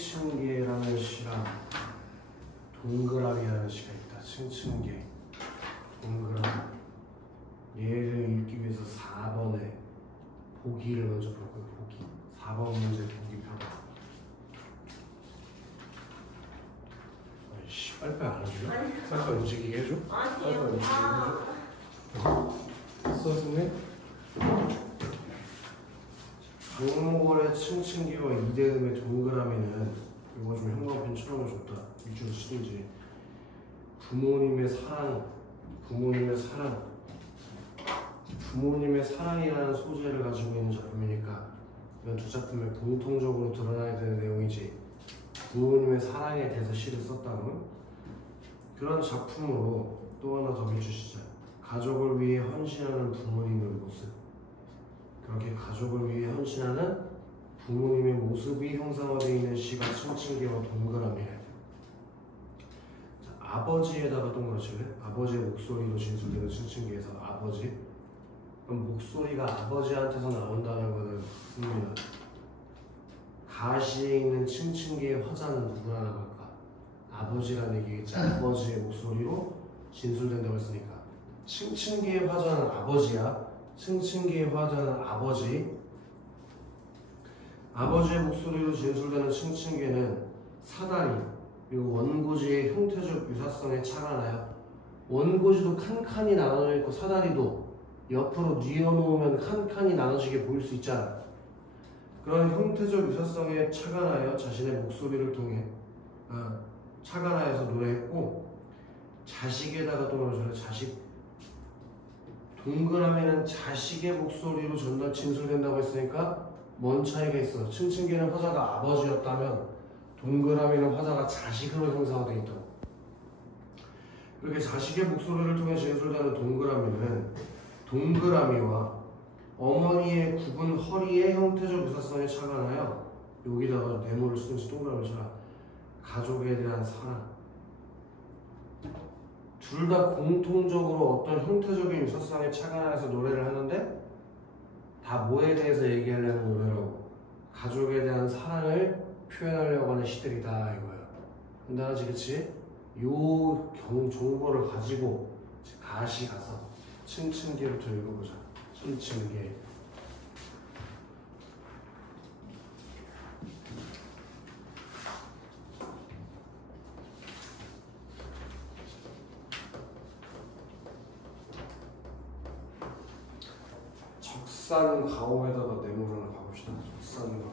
층층계라는 시랑 동그라미라는 시가 있다. 층층계, 동그라미. 얘를 읽기 위해서 4번에 보기를 먼저 볼 거예요. 보기. 4번 문제 보기 펴봐. 아이씨, 빨리빨리 안 해주려? 빨리빨리 움직이게 해줘? 아니에요. 됐어, 선생님? 강목월의 층층계와 이대음의 동그라미는 이거 좀 형광펜처럼 줬다. 위주로 쓰든지. 부모님의 사랑이라는 소재를 가지고 있는 작품이니까 이건 두 작품에 공통적으로 드러나야 되는 내용이지. 부모님의 사랑에 대해서 시를 썼다는 그런 작품으로 또 하나 더 비추시자. 가족을 위해 헌신하는 부모님의 모습. 그렇게 가족을 위해 헌신하는 부모님의 모습이 형상화되어 있는 시가 층층계와 동그라미래. 아버지에다가 동그라미 칠래? 아버지의 목소리로 진술되는 층층계에서 아버지. 그럼 목소리가 아버지한테서 나온다는 거는 씁니다. 가시에 있는 층층계의 화자는 누구나 나갈까? 아버지라는 얘기겠지. 아버지의 목소리로 진술된다고 했으니까 층층계의 화자는 아버지야. 층층계의 화자는 아버지. 아버지의 목소리로 진술되는 층층계는 사다리 그리고 원고지의 형태적 유사성에 차가 나요. 원고지도 칸칸이 나눠져 있고 사다리도 옆으로 뉘어놓으면 칸칸이 나눠지게 보일 수 있잖아. 그런 형태적 유사성에 차가 나요. 자신의 목소리를 통해 차가 나여서 노래했고 자식에다가 또 뭐라죠? 자식. 동그라미는 자식의 목소리로 전달 진술된다고 했으니까 뭔 차이가 있어? 층층계는 화자가 아버지였다면 동그라미는 화자가 자식으로 형상화되어 있다고. 그렇게 자식의 목소리를 통해 진술되는 동그라미는 동그라미와 어머니의 굽은 허리의 형태적 유사성에 차가 나요. 여기다가 네모를 쓰든지 동그라미를 쳐라. 가족에 대한 사랑. 둘 다 공통적으로 어떤 형태적인 유사성에 차가 나서 노래를 하는데 다 뭐에 대해서 얘기하려는 노래라고? 가족에 대한 사랑을 표현하려고 하는 시들이다 이거야. 간단하지 그치? 요 정보를 가지고 다시 가서 층층계부터 읽어보자. 층층계. 적산가옥에다가 네모를 하나 가봅시다. 적산가옥.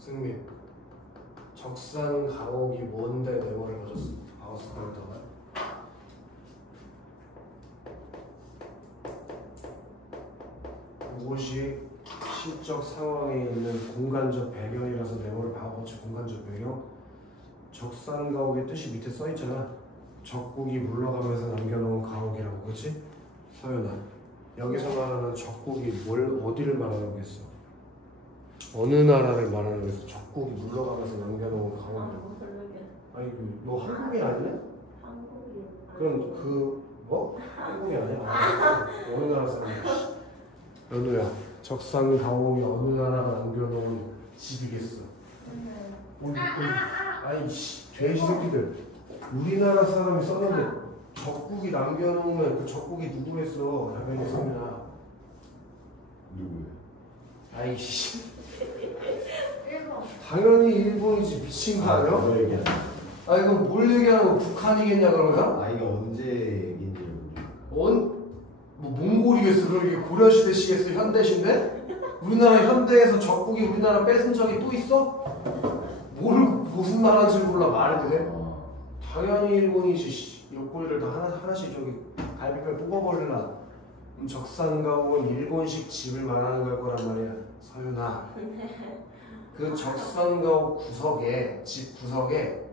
승민. 적산가옥이 뭔데 네모를 가졌어? 가옥에다가. 무엇이 시적 상황에 있는 공간적 배경이라서 네모를 박아봤지. 공간적 배경. 적산가옥의 뜻이 밑에 써있잖아. 적국이 물러가면서 남겨놓은 가옥이라고. 그렇지? 서연아, 여기서 말하는 적국이 어디를 말하는 거겠어? 어느 나라를 말하는 거겠어? 적국이 물러가면서 남겨놓은 가옥이라고. 아니 너 한국인 아니네? 한국인. 그럼 뭐? 한국이 아니야? 어느 나라 사람이야? 연우야, 적산가옥이 어느 나라가 남겨놓은 집이겠어? 아이씨, 돼지 새끼들. 우리나라 사람이 썼는데 적국이 남겨놓으면 그 적국이 누구겠어? 당연히 성이야. 누구야? 아이씨. 일본. 당연히 일본이지. 미친 거 아니야? 뭐 얘기하냐? 아 이거 뭘 얘기하는 거? 북한이겠냐 그러면? 아 이게 언제 얘기인지 뭐 몽골이겠어? 그럼 이게 고려시대시겠어? 현대시인데? 우리나라 현대에서 적국이 우리나라 뺏은 적이 또 있어? 무슨 나라인지 몰라. 말해도 돼? 당연히 일본이지. 옆구리를 다 하나씩 저기 갈비뼈 뽑아버리나. 적산가옥은 일본식 집을 말하는 걸 거란 말이야. 서윤아. 그 적산가옥 구석에, 집 구석에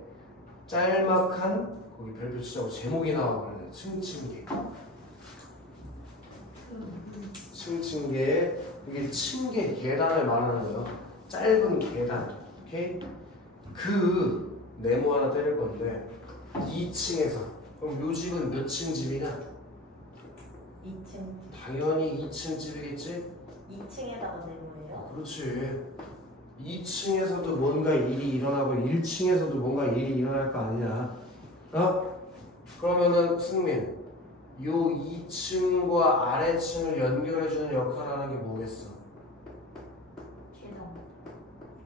짤막한 거기 별표 치자고 제목이 나와버리네. 층층계. 층층계에 이게 층계 계단을 말하는 거예요. 짧은 계단. 오케이? 그 네모 하나 때릴 건데 2층에서. 그럼 요 집은 몇 층 집이냐? 2층. 당연히 2층 집이겠지? 2층에다가 내모예요? 그렇지. 2층에서도 뭔가 일이 일어나고 1층에서도 뭔가 일이 일어날 거 아니냐. 어? 그러면은 승민, 요 2층과 아래층을 연결해주는 역할을 하는 게 뭐겠어? 계단.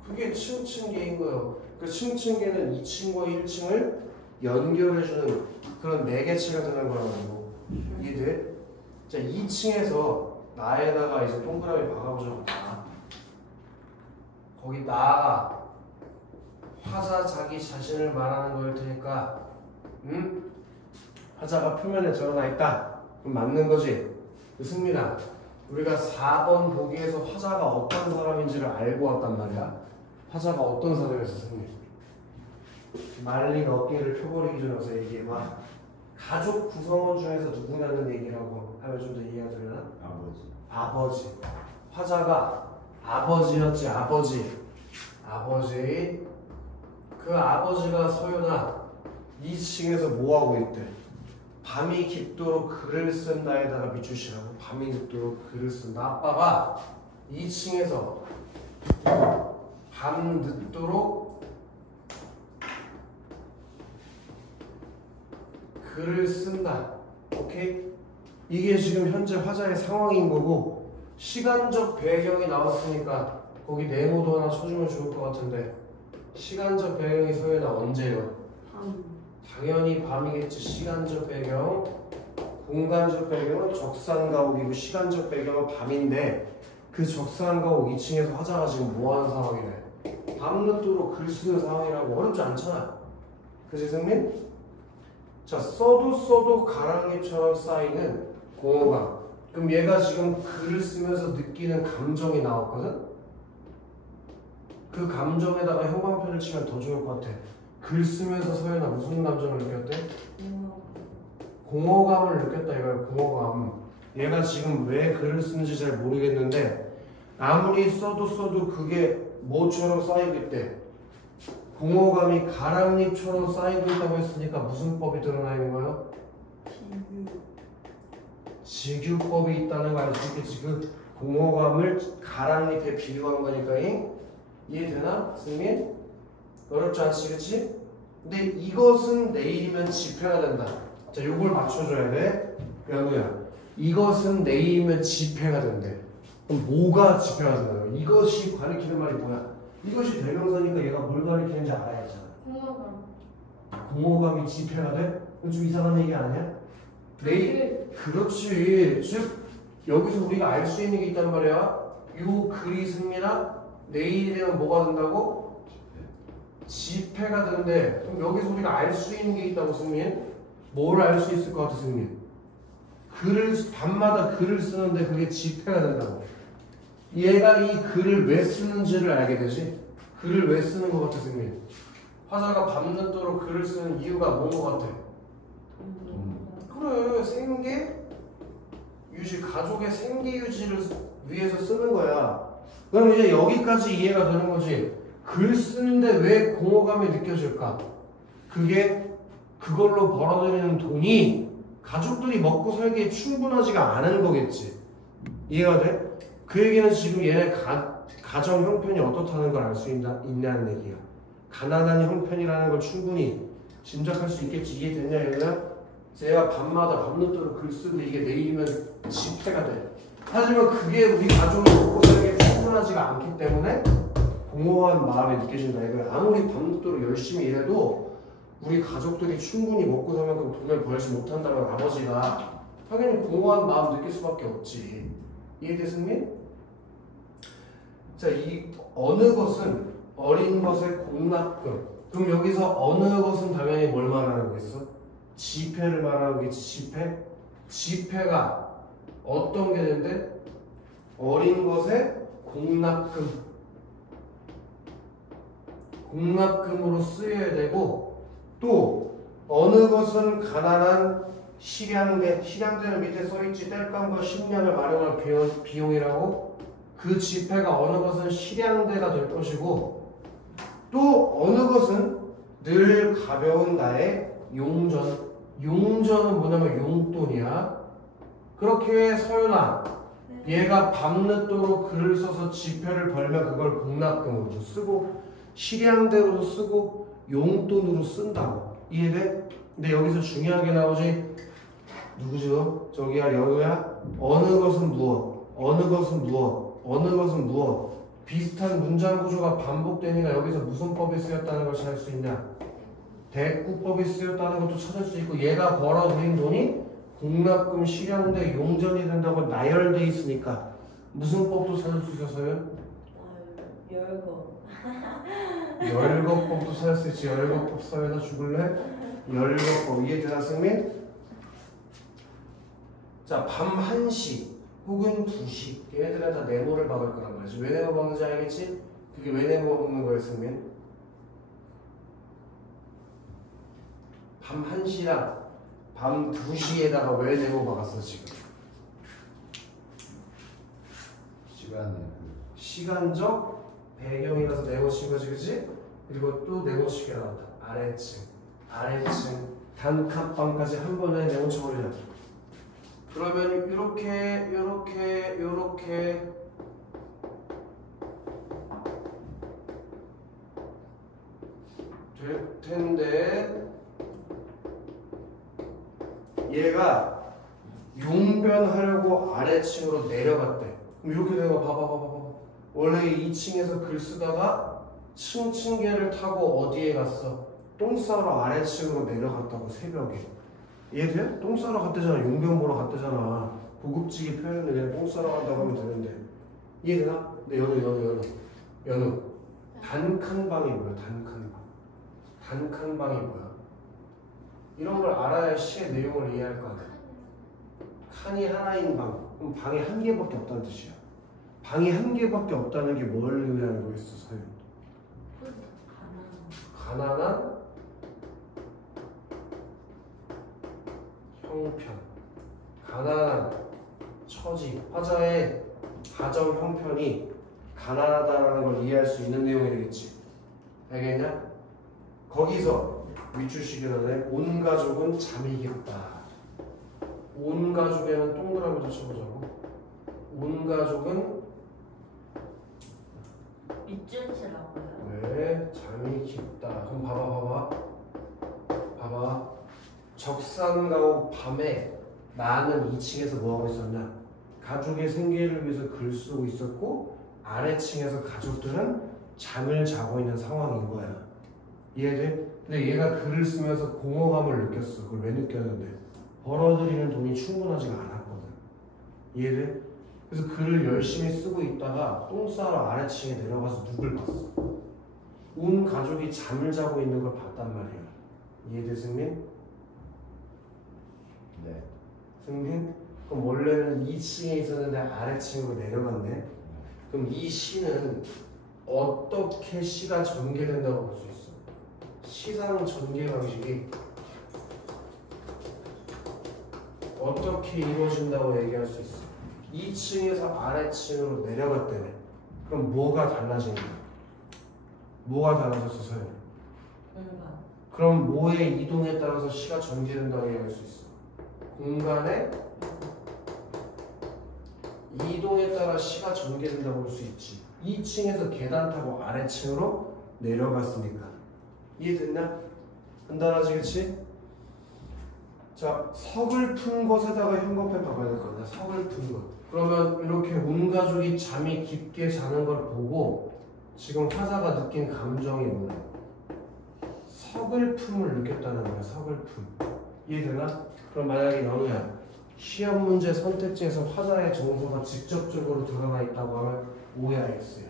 그게 층층계인 거예요. 그 층층계는 2층과 1층을 연결해주는 그런 매개체가 되는 거라고. 이해돼? 자, 2층에서 나에다가 이제 동그라미 박아보자. 거기 나가 화자 자기 자신을 말하는 거일 테니까, 응? 화자가 표면에 드러나 있다. 그럼 맞는 거지. 승민아, 우리가 4번 보기에서 화자가 어떤 사람인지를 알고 왔단 말이야. 화자가 어떤 사람이었어, 승민? 말린 어깨를 펴버리기 전에 와서 얘기해봐. 가족 구성원 중에서 누구냐는 얘기라고 하면 좀 더 이해가 되려나? 아버지. 아버지. 화자가 아버지였지. 아버지. 그 아버지가 서윤아 2층에서 뭐하고 있대? 밤이 깊도록 글을 쓴다에다가 밑줄치라고. 밤이 깊도록 글을 쓴다. 아빠가 2층에서 밤 늦도록 글을 쓴다. 오케이? 이게 지금 현재 화자의 상황인 거고, 시간적 배경이 나왔으니까 거기 네모도 하나 쳐주면 좋을 것 같은데, 시간적 배경이 서윤아 언제요? 밤. 당연히 밤이겠지. 시간적 배경. 공간적 배경은 적산가옥이고 시간적 배경은 밤인데, 그 적산가옥 2층에서 화자가 지금 뭐하는 상황이래? 밤늦도록 글 쓰는 상황이라고. 어렵지 않잖아. 그치 승민? 자, 써도 가랑잎처럼 쌓이는 공허감. 그럼 얘가 지금 글을 쓰면서 느끼는 감정이 나왔거든? 그 감정에다가 형광펜을 치면 더 좋을 것 같아. 글 쓰면서 서연아 무슨 감정을 느꼈대? 공허감을 느꼈다 이거야. 공허감. 얘가 지금 왜 글을 쓰는지 잘 모르겠는데, 아무리 써도 그게 뭐처럼 쌓이고 있대? 공허감이 가랑잎처럼 쌓이고 있다고 했으니까 무슨 법이 드러나 있는 거예요? 직유법이 있다는 거 알 수 있겠지. 그 공허감을 가랑잎에 비유한 거니까. 이해되나? 승민? 어렵지 않지, 그치? 근데 이것은 내일이면 집회가 된다. 자, 요걸 맞춰줘야 돼. 연우야, 이것은 내일이면 집회가 된대. 그럼 뭐가 집회가 된다고? 이것이 가리키는 말이 뭐야? 이것이 대명사니까 얘가 뭘 가리키는지 알아야 했잖아. 공허감. 공허감이 집회가 돼? 이거 좀 이상한 얘기 아니야? 내일, 그렇지. 즉 여기서 우리가 알 수 있는 게 있단 말이야. 요 글이 승민아 내일이 되면 뭐가 된다고? 집회가 되는데, 그럼 여기서 우리가 알 수 있는 게 있다고 승민? 뭘 알 수 있을 것 같아 승민? 밤마다 글을 쓰는데 그게 집회가 된다고. 얘가 이 글을 왜 쓰는지를 알게 되지? 글을 왜 쓰는 것 같아 승민? 화자가 밤늦도록 글을 쓰는 이유가 뭔 것 같아? 그래, 생계 유지, 가족의 생계 유지를 위해서 쓰는 거야. 그럼 이제 여기까지 이해가 되는 거지. 글 쓰는데 왜 공허감이 느껴질까? 그게 그걸로 벌어들이는 돈이 가족들이 먹고 살기에 충분하지가 않은 거겠지. 이해가 돼? 그 얘기는 지금 얘네 가정 형편이 어떻다는 걸 알 수 있냐는 얘기야. 가난한 형편이라는 걸 충분히 짐작할 수 있겠지. 이해됐냐 얘들아? 얘가 밤마다 밤늦도록 글 쓰고 이게 내일이면 집회가 돼. 하지만 그게 우리 가족이 먹고 살기에 충분하지가 않기 때문에 공허한 마음이 느껴진다 이거야. 아무리 밤늦도록 열심히 일해도 우리 가족들이 충분히 먹고 살 만큼 돈을 벌지 못한다면 아버지가 당연히 공허한 마음 느낄 수밖에 없지. 이해됐습니까? 자, 이 어느 것은 어린 것의 공납금. 그럼 여기서 어느 것은 당연히 뭘 말하는 거겠어? 지폐를 말하는 거겠지. 지폐? 지폐가 어떤 게 되는데? 어린 것의 공납금. 공납금으로 쓰여야 되고, 또 어느 것은 가난한 실향대. 실향대는 밑에 써있지. 땔감과 식량을 마련할 비용이라고. 그 지폐가 어느 것은 실향대가 될 것이고, 또 어느 것은 늘 가벼운 나의 용전. 용전은 뭐냐면 용돈이야. 그렇게 서윤아, 얘가 밤늦도록 글을 써서 지폐를 벌면 그걸 공납금으로 쓰고 실향대로도 쓰고 용돈으로 쓴다고. 이해돼? 근데 여기서 중요한 게 나오지. 누구죠? 저기야 여우야. 어느 것은 무엇? 어느 것은 무엇? 어느 것은 무엇? 비슷한 문장 구조가 반복되니까 여기서 무슨 법이 쓰였다는 걸 찾을 수 있냐? 대꾸법이 쓰였다는 것도 찾을 수 있고 얘가 벌어들인 돈이 공납금, 실향대, 용전이 된다고 나열돼 있으니까 무슨 법도 찾을 수 있어서요? 열거. 열거법도 찾을 수 있지. 열거법 사회나 죽을래? 열거법 이해되나 승민? 자, 밤 1시 혹은 2시 얘네들은 다 네모를 박을 거란 말이지. 왜 네모 박는지 알겠지? 그게 왜 네모 박는 거예요 승민? 밤 1시랑 밤 2시에다가 왜 네모 박았어 지금? 시간적 배경이라서 네모 친 거지 그치? 그리고 또 네모 치게 나왔다. 아래층 단칸방까지 한 번에 네모 쳐버리자. 그러면 요렇게 될 텐데 얘가 용변하려고 아래층으로 내려갔대. 그럼 이렇게 되는 거 봐봐. 원래 2층에서 글 쓰다가 층층계를 타고 어디에 갔어? 똥 싸러 아래층으로 내려갔다고 새벽에. 이해돼? 똥 싸러 갔대잖아. 용변 보러 갔대잖아. 고급지게 표현을 그냥 똥 싸러 간다고 하면 되는데. 이해되나? 근데 연우 단칸방이 뭐야? 단칸방이 뭐야? 이런 걸 알아야 시의 내용을 이해할 거 아니야. 칸이 하나인 방. 그럼 방이 한 개밖에 없다는 뜻이야. 방이 한 개밖에 없다는 게 뭘 의미하는 거였어, 서윤? 가난한 형편. 가난한 처지. 화자의 가정 형편이 가난하다라는 걸 이해할 수 있는 내용이 되겠지. 알겠냐? 거기서 밑줄시기로는 온 가족은 잠이 깊다. 온 가족에는 동그라미도 쳐보자고. 온 가족은 밑줄치라고요? 왜 잠이 깊다. 그럼 봐봐. 적산가옥 밤에 나는 2층에서 뭐하고 있었냐? 가족의 생계를 위해서 글 쓰고 있었고 아래층에서 가족들은 잠을 자고 있는 상황인 거야. 이해돼? 근데 얘가 글을 쓰면서 공허감을 느꼈어. 그걸 왜 느꼈는데? 벌어들이는 돈이 충분하지가 않았거든. 이해돼? 그래서 글을 열심히 쓰고 있다가 똥 싸러 아래층에 내려가서 누굴 봤어? 온 가족이 잠을 자고 있는 걸 봤단 말이야. 이해돼 승민? 네. 승민? 그럼 원래는 2층에 있었는데 아래층으로 내려갔네. 그럼 이 시는 어떻게 시가 전개된다고 볼 수 있어? 시상 전개 방식이 어떻게 이루어진다고 얘기할 수 있어? 2층에서 아래층으로 내려갔다네. 그럼 뭐가 달라진 거야? 뭐가 달라졌어요? 공간. 그럼 뭐의 이동에 따라서 시가 전개된다고 얘기할 수 있어? 공간의 이동에 따라 시가 전개된다고 볼 수 있지. 2층에서 계단 타고 아래층으로 내려갔으니까. 이해됐나? 간단하지겠지? 자, 서글픈 것에다가 현겁해 봐봐야 될 거야. 서글픈 것. 그러면 이렇게 온 가족이 잠이 깊게 자는 걸 보고 지금 화자가 느낀 감정이 뭐야? 서글픔을 느꼈다는 거야. 서글픔. 이해되나? 그럼 만약에 연우야, 시험 문제 선택지에서 화자의 정서가 직접적으로 드러나 있다고 하면 오해하겠어요.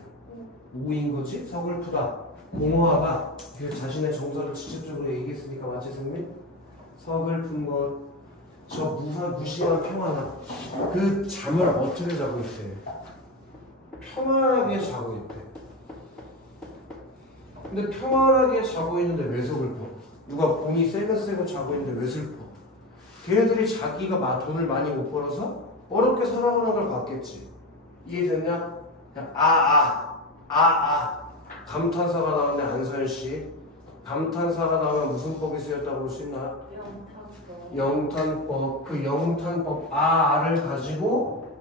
오인 거지? 서글프다, 공허하다. 그 자신의 정서를 직접적으로 얘기했으니까 맞지 승민? 서글픈 것, 저 무심한 평안함. 그 잠을 어떻게 자고 있대? 평안하게 자고 있대. 근데 평안하게 자고 있는데 왜 슬퍼? 누가 공이 세고 자고 있는데 왜 슬퍼? 걔네들이 자기가 돈을 많이 못 벌어서 어렵게 살아가는 걸 봤겠지. 이해됐냐? 그냥 감탄사가 나오네. 안서연씨, 감탄사가 나오면 무슨 법이 쓰였다고 볼 수 있나? 영탄법. 그 영탄법 아를 가지고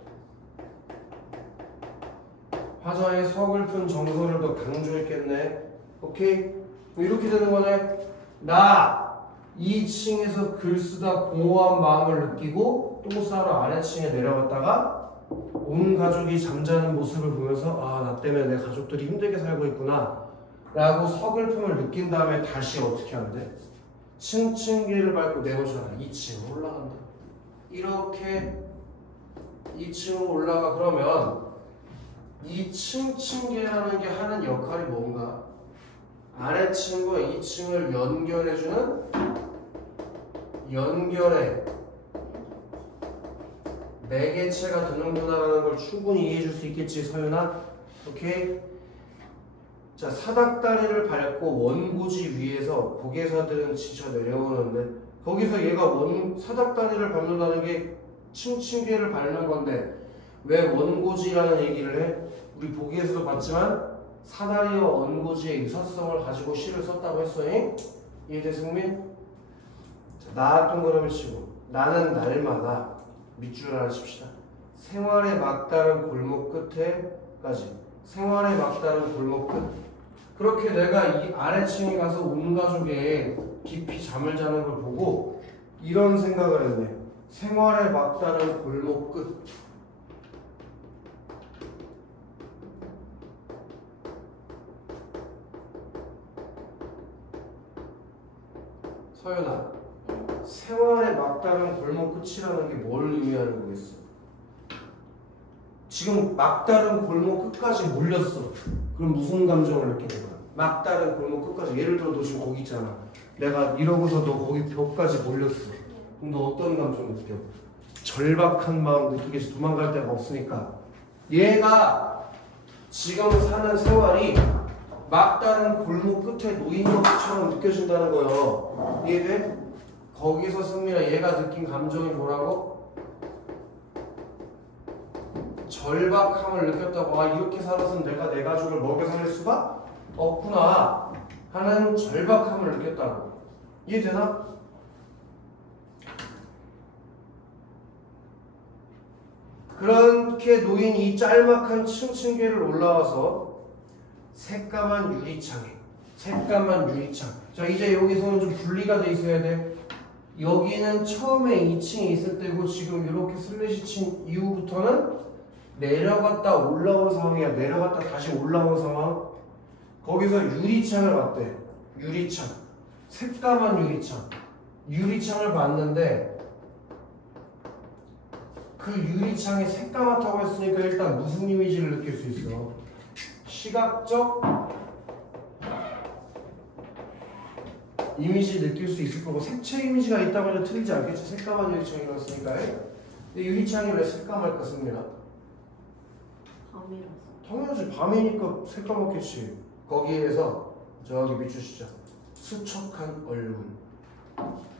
화자의 서글픈 정서를 더 강조했겠네. 오케이? 이렇게 되는 거네. 나 2층에서 글 쓰다 공허한 마음을 느끼고 똥 싸러 아래층에 내려갔다가 온 가족이 잠자는 모습을 보면서 아, 나 때문에 내 가족들이 힘들게 살고 있구나 라고 서글픔을 느낀 다음에 다시 어떻게 하는데? 층층계를 밟고 내려오잖아. 2층으로 올라간다. 이렇게 2층으로 올라가. 그러면 이 층층계라는 게 하는 역할이 뭔가? 아래층과 2층을 연결해주는 연결해 매개체가 되는구나라는 걸 충분히 이해해 줄 수 있겠지, 서윤아? 오케이? 자, 사닥다리를 밟고 원고지 위에서 고개사들은 지쳐 내려오는데 거기서 얘가 사닥다리를 밟는다는 게 층층계를 밟는 건데 왜 원고지라는 얘기를 해? 우리 보기에서도 봤지만 사다리와 원고지의 유사성을 가지고 시를 썼다고 했어요. 이해돼, 승민? 자, 나 동그라미 치고 나는 날마다 밑줄 하나 칩시다. 생활의 막다른 골목 끝에까지. 생활의 막다른 골목 끝. 그렇게 내가 이 아래층에 가서 온 가족의 깊이 잠을 자는 걸 보고 이런 생각을 했네. 생활의 막다른 골목 끝. 서연아, 생활의 막다른 골목 끝이라는 게 뭘 의미하는 거겠어? 지금 막다른 골목 끝까지 몰렸어. 그럼 무슨 감정을 느끼는 거야? 막다른 골목 끝까지. 예를 들어 너 지금 거기 있잖아. 내가 이러고서 너 거기 벽까지 몰렸어. 그럼 너 어떤 감정 느껴? 절박한 마음 느끼겠지. 도망갈 데가 없으니까. 얘가 지금 사는 생활이 막다른 골목 끝에 놓인 것처럼 느껴진다는 거예요. 이해돼? 거기서 승민아 얘가 느낀 감정이 뭐라고? 절박함을 느꼈다고. 아, 이렇게 살아서는 내가 내 가족을 먹여 살릴 수가 없구나 하는 절박함을 느꼈다고. 이해되나? 그렇게 놓인 이 짤막한 층층계를 올라와서 새까만 유리창에, 새까만 유리창. 자, 이제 여기서는 좀 분리가 돼 있어야 돼. 여기는 처음에 2층에 있을 때고 지금 이렇게 슬래시 친 이후부터는 내려갔다 올라온 상황이야. 내려갔다 다시 올라온 상황. 거기서 유리창을 봤대. 유리창. 새까만 유리창. 유리창을 봤는데 그 유리창이 새까맣다고 했으니까 일단 무슨 이미지를 느낄 수 있어? 시각적 이미지 느낄 수 있을 거고 색채 이미지가 있다고 해도 틀리지 않겠지. 새까만 유리창이었으니까. 근데 유리창이 왜 새까말까, 승민아? 밤이라서. 당연하지. 밤이니까 새까맣겠지. 거기에서 저기 밑줄 치자. 수척한 얼굴.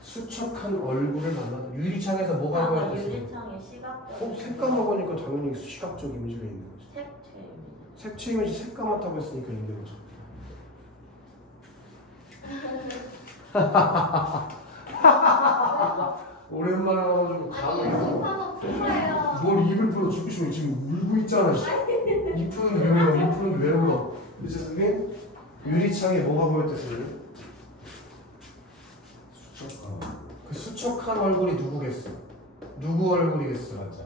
수척한 얼굴을 만나. 유리창에서 뭐가 보여? 유리창에 시각적. 새까맣으니까 당연히 시각적 이미지가 있는 거지. 색채 이미지. 색채 이미지 새까맣다고 했으니까 있는 거죠. 오랜만에 와가지고 감을 뭘 입을 풀어 죽으시면 지금 울고 있잖아. 입 푸는 왜 울어? 입 푸는 왜 울어? 그치 선생님? 유리창에 뭐가 보였댔어요? 수척한. 그 수척한 얼굴이 누구겠어? 누구 얼굴이겠어? 맞아.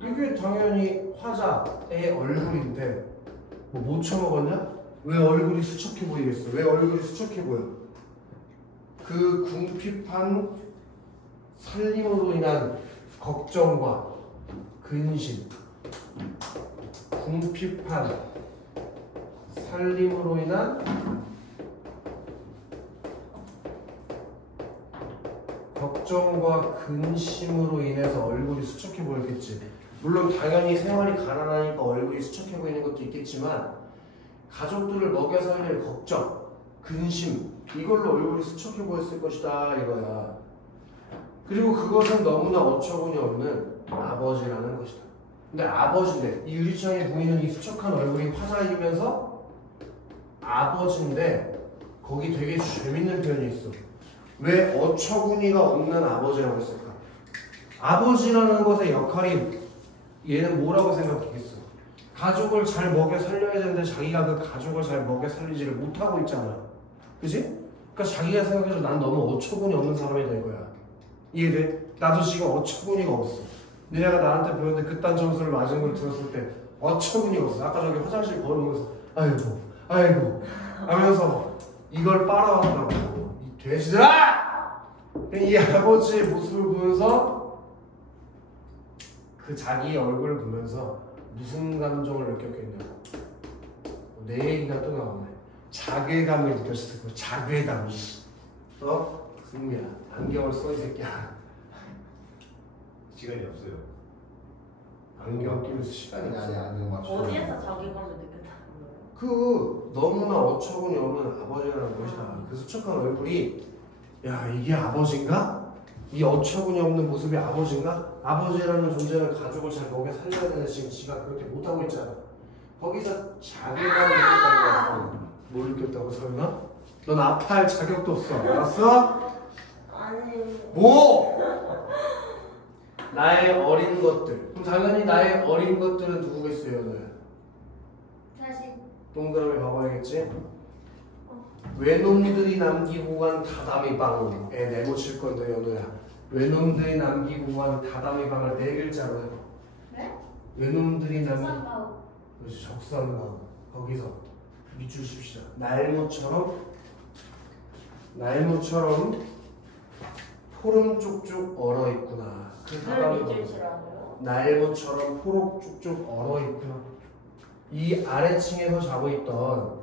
이게 당연히 화자의 얼굴인데 뭐 못 처먹었냐? 왜 얼굴이 수척해 보이겠어? 왜 얼굴이 수척해 보여? 그 궁핍한 살림으로 인한 걱정과 근심, 궁핍한 살림으로 인한 걱정과 근심으로 인해서 얼굴이 수척해 보였겠지. 물론 당연히 생활이 가난하니까 얼굴이 수척해 보이는 것도 있겠지만 가족들을 먹여 살릴 걱정, 근심 이걸로 얼굴이 수척해 보였을 것이다 이거야. 그리고 그것은 너무나 어처구니 없는 아버지라는 것이다. 근데 아버지인데 이 유리창에 보이는 이 수척한 얼굴이 화자이면서 아버지인데 거기 되게 재밌는 표현이 있어. 왜 어처구니가 없는 아버지라고 했을까? 아버지라는 것의 역할이 얘는 뭐라고 생각하겠어? 가족을 잘 먹여 살려야 되는데 자기가 그 가족을 잘 먹여 살리지를 못하고 있잖아. 그지? 그러니까 자기가 생각해서 난 너무 어처구니 없는 사람이 된 거야. 이해돼? 나도 지금 어처구니가 없어. 니네가 나한테 배웠는데 그딴 점수를 맞은 걸 들었을 때 어처구니가 없어. 아까 저기 화장실 걸어오면서 아이고 하면서 이걸 빨아왔다고. 이 돼지들아! 이 아버지의 모습을 보면서 그 자기의 얼굴을 보면서 무슨 감정을 느꼈겠냐고. 내 얘기가 또 나오네. 자괴감을 느꼈을 거야. 자괴감. 승미야, 안경을 써 이 새끼야. 시간이 없어요. 안경 끼면서 시간이 없어. 안경 맞춰. 어디에서 자괴감을 느꼈다는 거예요? 그 너무나 어처구니 없는 아버지라는 것이다. 그 수척한 얼굴이 야 이게 아버지인가? 이 어처구니 없는 모습이 아버지인가? 아버지라는 존재는 가족을 잘 먹여 살려야 되는데 지금 지가 그렇게 못하고 있잖아. 거기서 자괴감을 느꼈다는 거야. 뭘 느꼈다고 설마? 넌 아파할 자격도 없어. 알았어? 아니. 뭐? 나의 어린 것들. 그럼 당연히 나의 어린 것들은 누구겠어요, 너야? 다시. 동그라미 봐봐야겠지? 외놈들이 남기고 간 다다미방에 네모칠 건데, 연우야. 외놈들이 남기고 간 다다미방을 4글자로 해봐. 네? 외놈들이 남기고 적산마을. 그렇지, 적산마을. 거기서 밑줄 칩시다. 날모처럼 포름 쪽쪽 얼어 있구나. 그 늘 다다미방. 밑줄 치라고요? 날모처럼 포록 쭉쭉 얼어 있구나. 이 아래층에서 자고 있던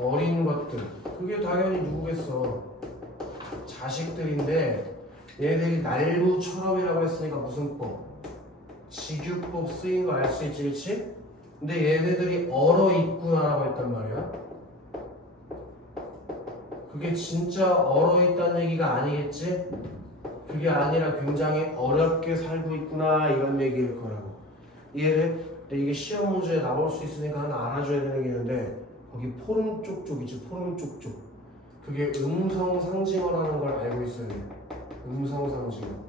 어린 것들, 그게 당연히 누구겠어? 자식들인데 얘네들이 날무처럼이라고 했으니까 무슨 법? 직유법 쓰인 거 알 수 있지, 그치? 근데 얘네들이 얼어 있구나라고 했단 말이야. 그게 진짜 얼어 있다는 얘기가 아니겠지? 그게 아니라 굉장히 어렵게 살고 있구나 이런 얘기일 거라고. 이해돼? 근데 이게 시험 문제에 나올 수 있으니까 하나 알아줘야 되는 게 있는데 거기 포름 쪽쪽 있지, 포름 쪽쪽. 그게 음성상징어라는 걸 알고 있어야 돼. 음성상징어.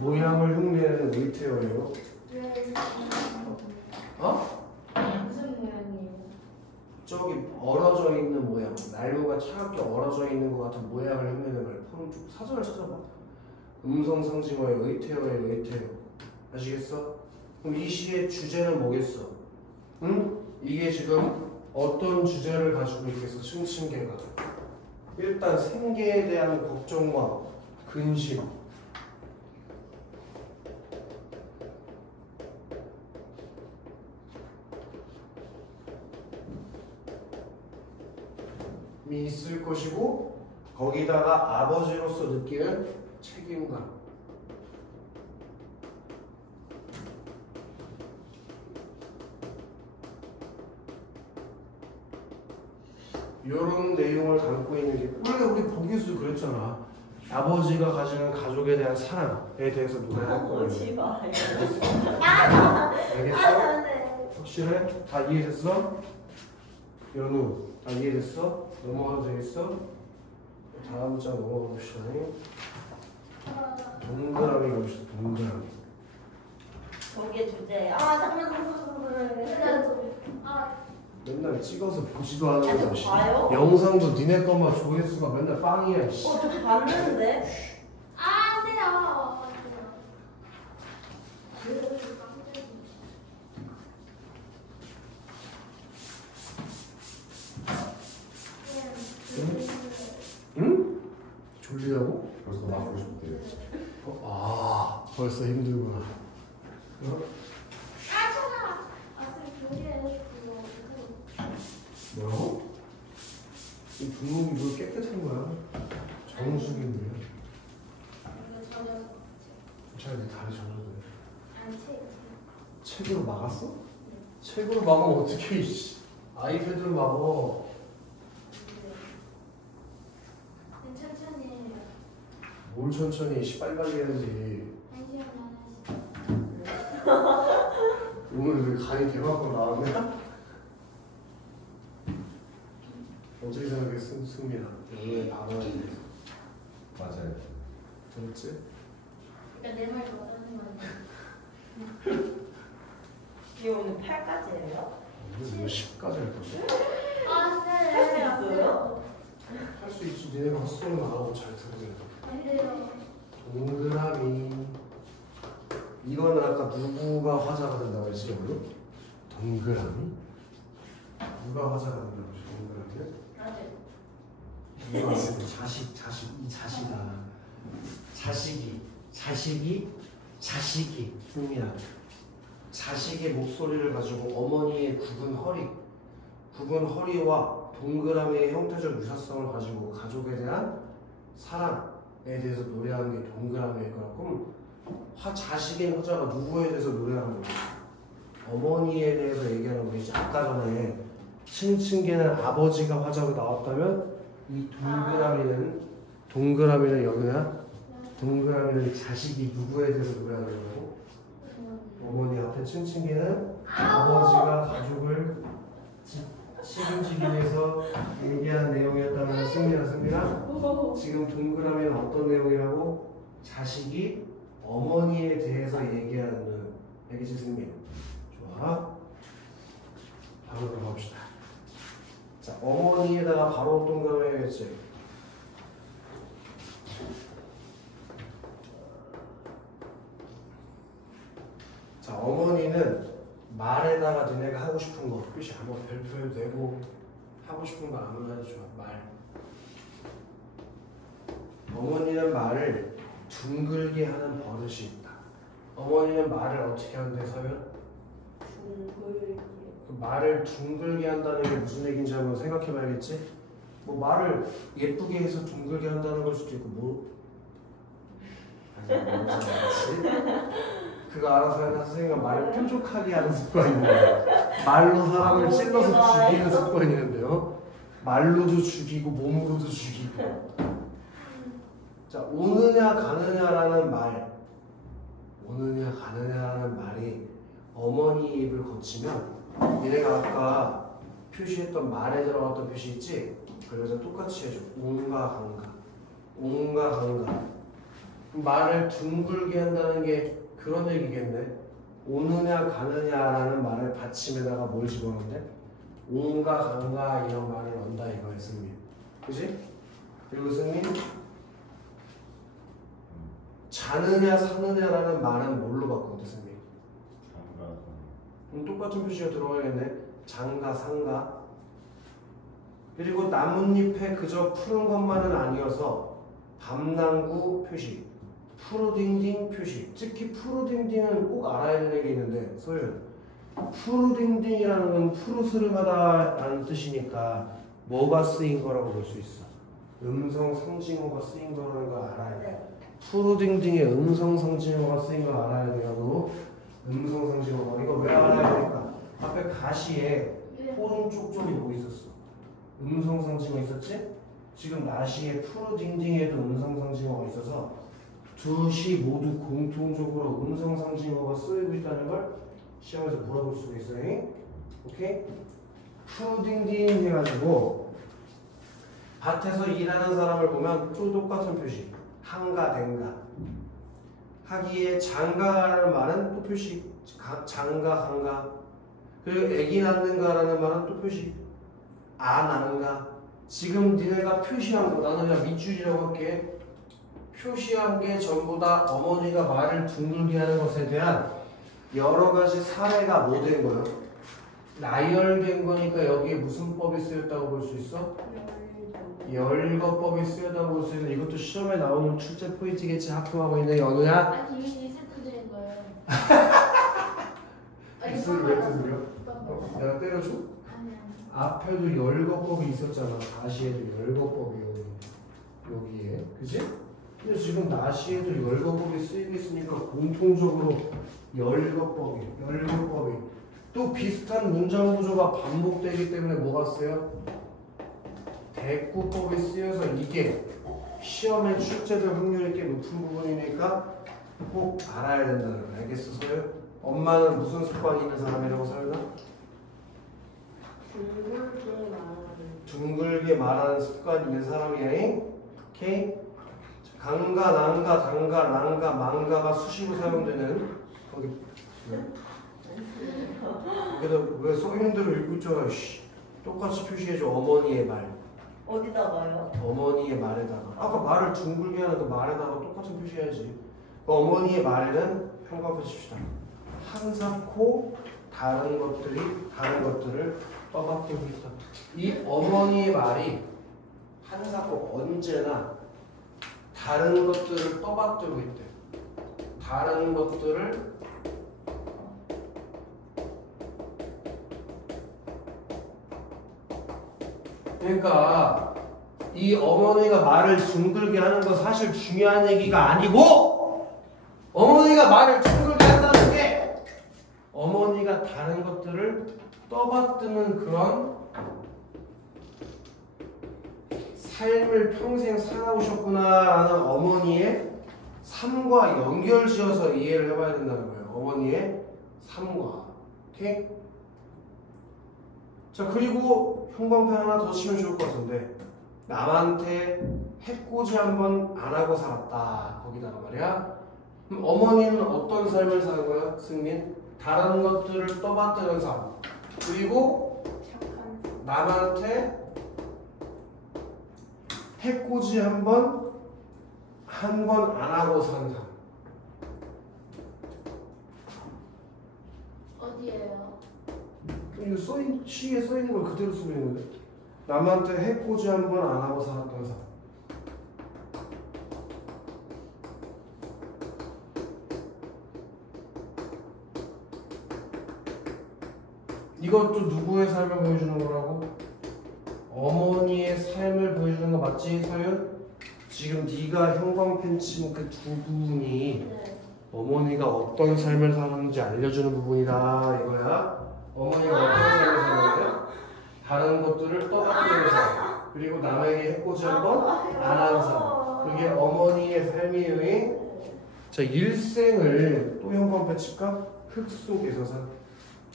모양을 흉내내는 의태어예요. 어? 무슨 모양이에요? 저기 얼어져 있는 모양, 날무가 차갑게 얼어져 있는 것 같은 모양을 흉내내는 걸 포름 쪽. 사전을 찾아봐. 음성상징어의 의태어의 의태어. 아시겠어? 그럼 이 시의 주제는 뭐겠어? 응? 이게 지금 어떤 주제를 가지고 있겠어? 층층계가. 일단 생계에 대한 걱정과 근심. 이 있을 것이고 거기다가 아버지로서 느끼는 책임감. 이런 내용을 담고 있는 게 원래 우리 보기에서도 그랬잖아. 아버지가 가지는 가족에 대한 사랑에 대해서 노래할 거예요. 오지 마요. 알겠어? 확실해? 다 이해됐어? 연우 다 이해됐어? 넘어가도 되겠어? 다음 장 넘어가 봅시다. 동그라미 가봅시다. 동그라미. 저게 주제예요. 아 잠깐만. 맨날 찍어서 보지도 않은 거 씨. 봐요? 영상도 니네 것만 조회수가 맨날 빵이야. 씨. 저 봤는데. 안 돼요. 응? 졸리다고? 벌써 나오고 싶대요. 벌써 힘들구나. 뭐라고? 이 분무기 물 깨끗한 거야. 정수기인데. 괜찮은데 다리 젖어도 돼. 책으로 막았어? 책으로 막으면 어떡해, 이씨. 아이패드로 막어. 뭘 천천히, 이씨, 빨리빨리 해야지. 오늘 왜 간이 대박으로 나왔냐? 어떻게 생각해, 승민아? 오늘 나와야 돼. 맞아요. 들었지? 그러니까 내 말이 맞다는 말이야. 이게 오늘 8까지예요? 오늘 10까지 할 건데? 아, 할 수 네. 안 있어요? 돼요. 할 수 있지. 니네가 헛소리 나하고 잘 들으면. 안 돼요. 동그라미. 이거는 아까 누구가 화자가 된다고 했지, 오늘? 동그라미? 누가 화자가 된다고 했지, 동그라미는? 아직. 누가 아니고 이 자식이 승민아, 자식의 목소리를 가지고 어머니의 굽은 허리와 동그라미의 형태적 유사성을 가지고 가족에 대한 사랑에 대해서 노래하는 게 동그라미일 거야. 그럼 자식인 화자가 누구에 대해서 노래하는 거야? 어머니에 대해서 얘기하는 거지. 아까 전에 층층계는 아버지가 화자로 나왔다면 이 동그라미는 여기야. 동그라미는 자식이 누구에 대해서 노래하는 거고, 어머니 앞에 층층계는 아버지가 가족을 책임지기 위해서 얘기한 내용이었다면 승민아 지금 동그라미는 어떤 내용이라고? 자식이 어머니에 대해서 얘기하는 내용. 알겠지 승민? 좋아. 바로 들어갑시다. 자, 어머니에다가 바로 동그라미 해야겠지. 자, 어머니는 말에다가 너네가 하고 싶은 거 표시 한번 별표해도 되고, 하고 싶은 거 아무나 해도 좋아. 말. 어머니는 말을 둥글게 하는 버릇이 있다. 어머니는 말을 어떻게 하는데, 서연? 둥글게. 그 말을 둥글게 한다는 게 무슨 얘기인지 한번 생각해 봐야겠지? 뭐 말을 예쁘게 해서 둥글게 한다는 걸 수도 있고, 그거 알아서 하는 선생님과 말을 뾰족하게 하는 습관이 있는데, 말로 사람을 찔러서 죽이는 습관이 있는데요. 말로도 죽이고 몸으로도 죽이고. 자, 오느냐 가느냐라는 말이 어머니 입을 거치면, 얘네가 아까 표시했던 말에 들어갔던 표시 있지? 그래서 똑같이 해줘. 옹과 강가. 말을 둥글게 한다는 게 그런 얘기겠네. 오느냐 가느냐라는 말을 받침에다가 뭘 집어넣는데? 옹과 강가 이런 말을 넣는다 이거야, 승민. 그지? 그리고 승민, 자느냐 사느냐라는 말은 뭘로 바꾸는데, 승민? 똑같은 표시가 들어가야겠네. 장가 상가. 그리고 나뭇잎에 그저 푸른 것만은 아니어서 밤낭구 표시, 푸르딩딩 표시. 특히 푸르딩딩은 꼭 알아야 되는 게 있는데, 소연, 푸르딩딩이라는 건 푸르스름하다라는 뜻이니까 뭐가 쓰인 거라고 볼 수 있어? 음성 상징어가 쓰인 거라는 거 알아야 돼. 네. 푸르딩딩의 음성 상징어가 쓰인 거 알아야 돼요. 음성 상징어가. 이거 왜 알아야 되니까? 앞에 가시에 오른쪽 쪽에 뭐 있었어? 음성 상징어 있었지? 지금 나시에 푸르딩딩에도 음성 상징어가 있어서 둘이 모두 공통적으로 음성 상징어가 쓰이고 있다는 걸 시험에서 물어볼 수가 있어요. 오케이? 푸르딩딩 해가지고 밭에서 일하는 사람을 보면 또 똑같은 표시. 한가, 댕가. 하기에 장가라는 말은 또 표시. 장가, 강가. 그리고 애기 낳는가라는 말은 또 표시. 낳는가. 지금 니네가 표시한 거, 나는 그냥 밑줄이라고 할게. 표시한 게 전부 다 어머니가 말을 둥글게 하는 것에 대한 여러 가지 사례가 뭐 된 거예요? 나열된 거니까 여기에 무슨 법이 쓰였다고 볼 수 있어? 열거법이 쓰였다고 볼 수 있는, 이것도 시험에 나오는 출제 포인트겠지. 하품하고 있는 연우야? 아니, 이미 리세트 드린 거예요. 입술을 왜 두드려? 내가 때려줘? 아니. 앞에도 열거법이 있었잖아. 가시에도 열거법이 여기에. 그지? 근데 지금 나시에도 열거법이 쓰이고 있으니까 공통적으로 열거법이. 또 비슷한 문장 구조가 반복되기 때문에 뭐가 쓰여? 대꾸법이 쓰여서 이게 시험에 출제될 확률이 꽤 높은 부분이니까 꼭 알아야 된다는 거. 알겠어, 서요? 엄마는 무슨 습관이 있는 사람이라고 서연아? 둥글게 말하는. 둥글게 말하는 습관이 있는 사람이야. 오케이? 자, 강가, 난가, 단가, 랑가, 망가가 수식으로 사용되는 거기 여기다 왜 써있는 대로 읽고 있잖아. 똑같이 표시해줘. 어머니의 말. 어디다가요? 어머니의 말에다가 아까 말을 둥글게 하는 그 말에다가 똑같은 표시해야지. 그 어머니의 말에는 평가표 칩시다. 한사코 다른 것들을 떠받들고 있다. 이 어머니의 말이 한사코 언제나 다른 것들을 떠받들고 있대. 다른 것들을 그러니까 이 어머니가 말을 둥글게 하는 건 사실 중요한 얘기가 아니고 어머니가 말을 둥글게 한다는 게 어머니가 다른 것들을 떠받드는 그런 삶을 평생 살아오셨구나라는 어머니의 삶과 연결지어서 이해를 해봐야 된다는 거예요. 어머니의 삶과. 오케이? 자, 그리고 형광펜 하나 더 치면 좋을 것 같은데 남한테 해코지 한번 안 하고 살았다. 거기다가 말이야. 그럼 어머니는 어떤 삶을 사는 거야? 승민? 다른 것들을 떠받드는 삶. 그리고 착한 남한테 해코지 한 번 안 하고 사는 삶. 어디에요? 이거 시에 써있는 걸 그대로 쓰고 있는 건데 남한테 해코지 한 번 안 하고 살았던 삶. 이것도 누구의 삶을 보여주는 거라고? 어머니의 삶을 보여주는 거 맞지, 서윤? 지금 네가 형광펜 치는 그 두 부분이 네. 어머니가 어떤 삶을 사는지 알려주는 부분이다 이거야. 어머니가 어떤 삶을 사는지 다른 것들을 떠받드는 삶 그리고 남에게 해코지 한번 안 하는 삶 그게 어머니의 삶이에요. 자, 일생을 또 형광펜 칠까? 흙 속에서 산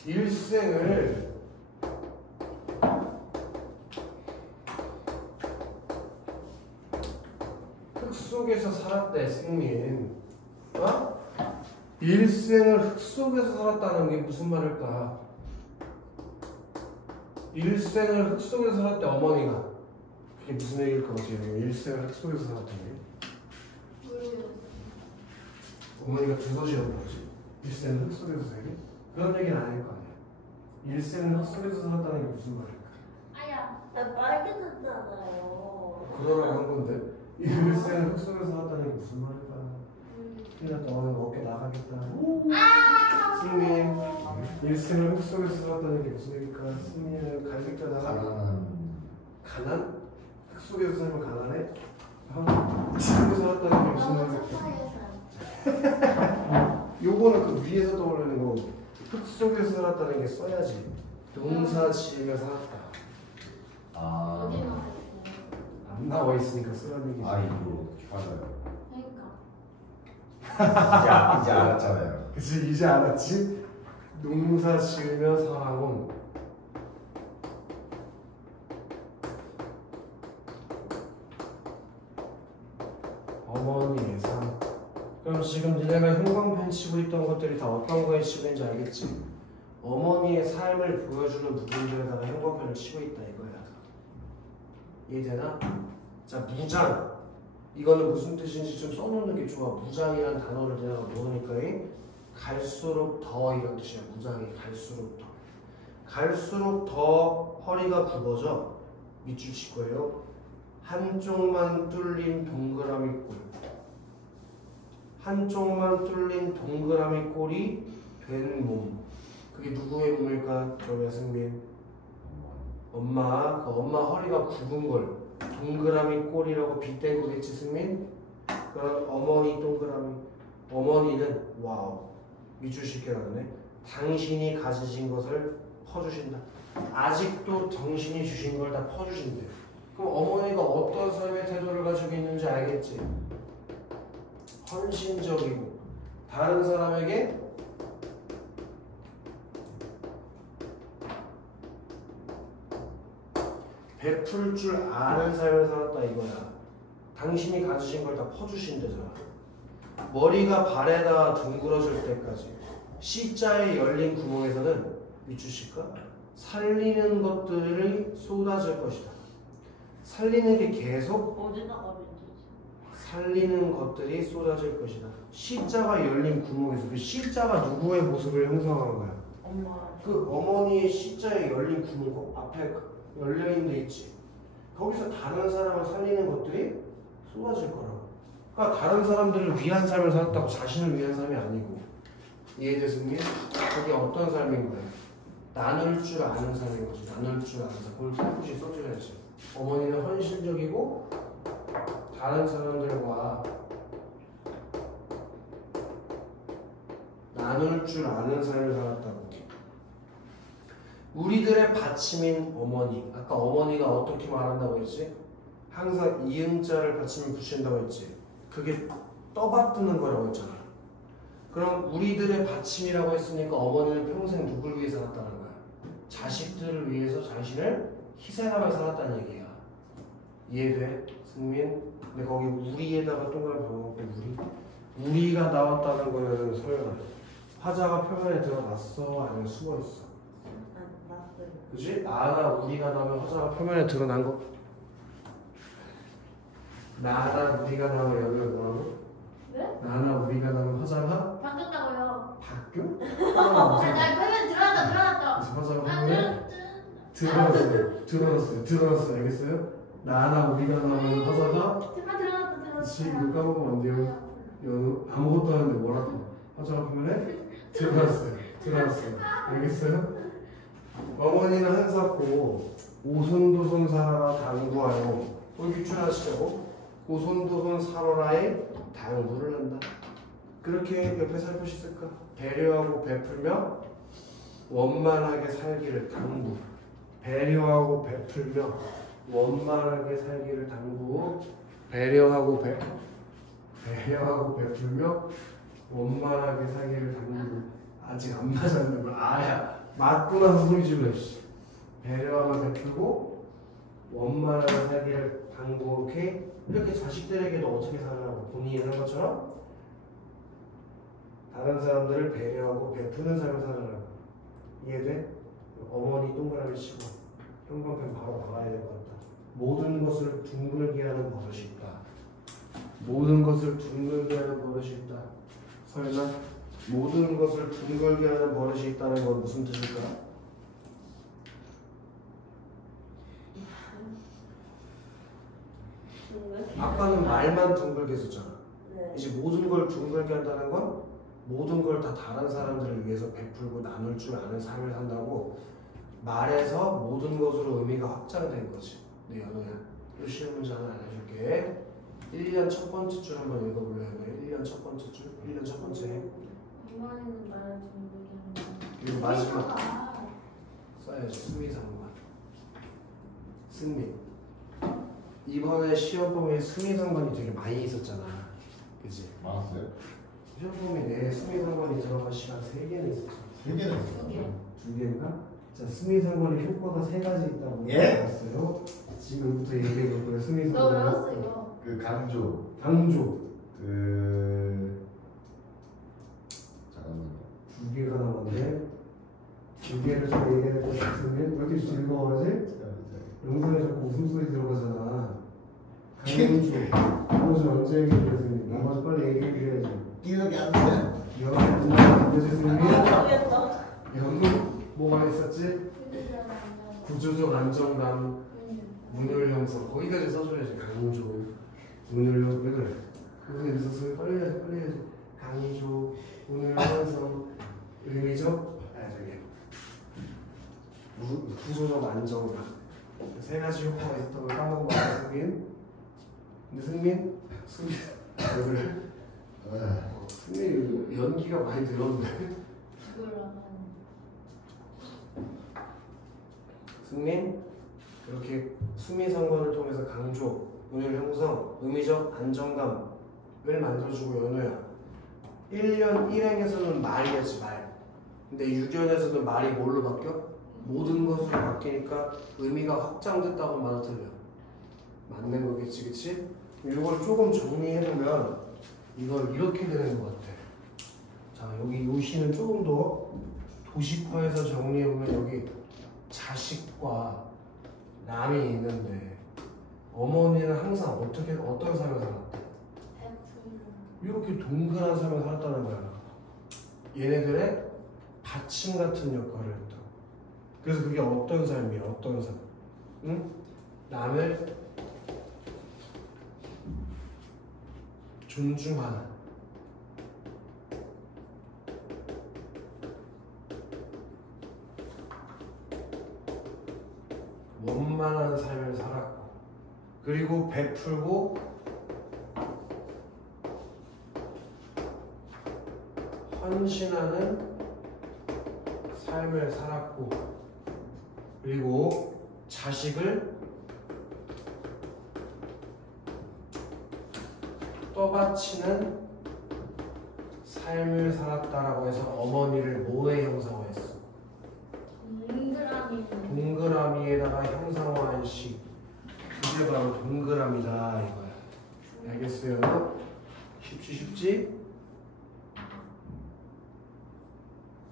일생을 흙 속에서 살았대. 승민 어? 일생을 흙 속에서 살았다는 게 무슨 말일까? 일생을 흙 속에서 살았대 어머니가. 그게 무슨 얘기일까? 일생을 흙 속에서 살았다는 게 모르겠어요. 어머니가 주소지었는 거지. 일생을 흙 속에서 살기? 그런 얘기는 아닐 거 아니야. 일생을 흙 속에서 살았다는 게 무슨 말일까? 아야. 나 빨개졌잖아요. 그러라고 한 건데 일생을 흙 속에서 살았다는 게 무슨 말일까? 그냥 너는 어깨 나가겠다. 승민 일생을 흙 속에서 살았다는 게 무슨 얘기일까? 승민은 갈색자 나가. 가난? 흙 속에서 살면 가난해? 흙 속에서 살았다는 게 무슨 너무 말일까? 착하게 요거는 그 위에서 떠올리는 거고 흙 속에서 살았다는 게 써야지. 동사 지으며 살았다. 어디 나왔어요? 안 나와 있으니까 쓰라는 얘기지. 이거 맞아요. 그러니까. 이제 알았잖아요. 그치, 이제 알았지? 농사 지으며 살아온 어머니의 삶. 그럼 지금 니네가 형광펜 치고 있던 것들이 다 어떤 거에 치고 있는지 알겠지? 어머니의 삶을 보여주는 부분들에다가 형광펜을 치고 있다 이거야. 이해되나? 자, 무장. 이거는 무슨 뜻인지 좀 써놓는 게 좋아. 무장이라는 단어를 내가 모르니까 갈수록 더 이런 뜻이야. 무장이 갈수록 더. 갈수록 더 허리가 굽어져. 밑줄 칠 거예요. 한쪽만 뚫린 동그라미 꼴. 한쪽만 뚫린 동그라미 꼴이 된 몸. 그게 누구의 몸일까? 저 여승민. 엄마. 그 엄마 허리가 굽은 걸 동그라미 꼴이라고 빗댄 거겠지, 승민? 그럼 어머니 동그라미. 어머니는 와우. 밑줄 칠게 나왔네. 당신이 가지신 것을 퍼주신다. 아직도 당신이 주신 걸 다 퍼주신대. 그럼 어머니가 어떤 삶의 태도를 가지고 있는지 알겠지? 헌신적이고 다른 사람에게 베풀 줄 아는 삶을 살았다 이거야. 당신이 가지신 걸 다 퍼주신대잖아. 머리가 발에다 둥그러질 때까지 C자의 열린 구멍에서는 밑주실까? 살리는 것들이 쏟아질 것이다. 살리는 게 계속 어디다가 왠지. 살리는 것들이 쏟아질 것이다. C자가 열린 구멍에서 그 C자가 누구의 모습을 형성하는 거야? 엄마. 그 어머니의 C자의 열린 구멍 앞에 열려있는 데 있지. 거기서 다른 사람을 살리는 것들이 쏟아질 거라고. 그러니까 다른 사람들을 위한 삶을 살았다고 자신을 위한 삶이 아니고. 이해됐습니까? 그게 어떤 삶인 거예요? 나눌 줄 아는 삶인 거지. 나눌 줄 아는 삶. 그걸 꿋꿋이 써줘야지. 어머니는 헌신적이고 다른 사람들과 나눌 줄 아는 삶을 살았다고. 우리들의 받침인 어머니. 아까 어머니가 어떻게 말한다고 했지? 항상 이응자를 받침을 붙인다고 했지. 그게 떠받드는 거라고 했잖아. 그럼 우리들의 받침이라고 했으니까 어머니는 평생 누굴 위해 살았다는 거야? 자식들을 위해서 자신을 희생하며 살았다는 얘기야. 이해돼? 승민? 근데 거기 우리에다가 동그라미 넣어놓고 우리가 나왔다는 거는 소연아, 화자가 표면에 들어갔어? 아니면 숨어있어? 났어요. 그치? 나나 우리가 나오면 화자가 표면에 드러난 거. 나나 우리가 나오면 여기가 뭐라고? 네? 나나 우리가 나오면 화자가 바뀌었다고요. 바뀌어? 나 표면 들어갔다. 그래서 화자가 아, 표면에 들어갔어요. 알겠어요? 나나 우리가 나오면 화자가 들어갔다. 그치? 이거 까먹으면 안 돼요. 연우 아무것도 안 하는데 뭐라고? 화자가 표면에 들어갔어요. 알겠어요? 어머니는 한사코 오손도손 살아라 당부하여. 오늘 규출하시자고. 오손도손 살아라의 당부를 한다. 그렇게 옆에 살포시 쓸까? 배려하고 베풀며 원만하게 살기를 당부. 배려하고 베풀며 원만하게 살기를 당부. 배려하고 베풀며 원만하게 살기를 당부. 아직 안 맞았는 걸. 아야 맞고 나서 소리 질러. 배려하며 베풀고 원만하게 살기를 당부. 오케이? 이렇게 자식들에게도 어떻게 살으라고 본인이 한 것처럼 다른 사람들을 배려하고 베푸는 삶을 살아라고. 이해돼? 어머니 동그라미 치고 형광펜 바로 박아야 될 것 같다. 모든 것을 둥글게 하는 버릇이 있다. 모든 것을 둥글게 하는 버릇이 있다. 서연아, 모든 것을 둥글게 하는 버릇이 있다는 건 무슨 뜻일까? 아까는 말만 둥글게 썼잖아. 네. 이제 모든 걸 둥글게 한다는 건 모든 걸 다 다른 사람들을 위해서 베풀고 나눌 줄 아는 삶을 산다고 말해서 모든 것으로 의미가 확장된 거지. 네, 연우야. 또 시험 문제 하나 알려줄게. 1년 첫 번째 줄 한번 읽어볼래요? 1년 첫 번째 줄? 1년 첫 번째. 이번에는 말을 좀 얘기하는 그리고 마지막 써야지. 수미상관. 승리. 이번에 시험 범위에 수미상관이 되게 많이 있었잖아. 그치? 많았어요? 시험 범위 내에 수미상관이 들어간 시간 3개는 있었어. 3개는 있어요. 2개인가? 자, 수미상관의 효과가 3가지 있다고 예? 알았어요. 지금부터 얘기해 볼 거예요. 너 수미상관. 외웠어 이거. 그 강조 강조. 잠깐만요. 2개가 남았는데 2개를 좀 얘기해 볼 수 있으면 왜 이렇게 즐거워하지? 영상에 자꾸 웃음소리 들어가잖아. 강조 언제 얘기해주세요? 나머지 빨리 얘기해줘야지. 기억이 안 나. 영어 알려주세요. 모르겠어. 영어 뭐가 있었지? 구조적 안정감, 문율 형성. 거기까지 써줘야지. 강조, 문율 형성. 왜 그래? 여기 있었어요. 빨리 해야지. 강조, 문율 형성, 의미적, 구조적 안정감. 3가지 효과가 있었던 걸 까먹은 거 같아, 승민? 근데 승민? 왜 그래? 승민이 연기가 많이 늘었는데? 승민? 이렇게 수미상관을 통해서 강조, 문율 형성, 의미적 안정감을 만들어주고. 연우야, 1년 1행에서는 말이었지, 말. 근데 6년에서는 말이 뭘로 바뀌어? 모든 것으로 바뀌니까 의미가 확장됐다고 말도 틀려. 맞는 거겠지, 그치? 이걸 조금 정리해보면 이걸 이렇게 되는 것 같아. 자, 여기 요시는 조금 더 도식화해서 정리해보면 여기 자식과 남이 있는데 어머니는 항상 어떤 삶을 살았대? 이렇게 동그란 삶을 살았다는 거야. 얘네들의 받침 같은 역할을 했다. 그래서 그게 어떤 삶이야? 어떤 삶? 응? 남을 존중하는 원만한 삶을 살았고 그리고 베풀고 헌신하는 삶을 살았고 그리고 자식을 떠받치는 삶을 살았다라고 해서 어머니를 뭐에 형상화했어? 동그라미에다가 형상화한 식. 그게 바로 동그라미다 이거야. 알겠어요? 쉽지?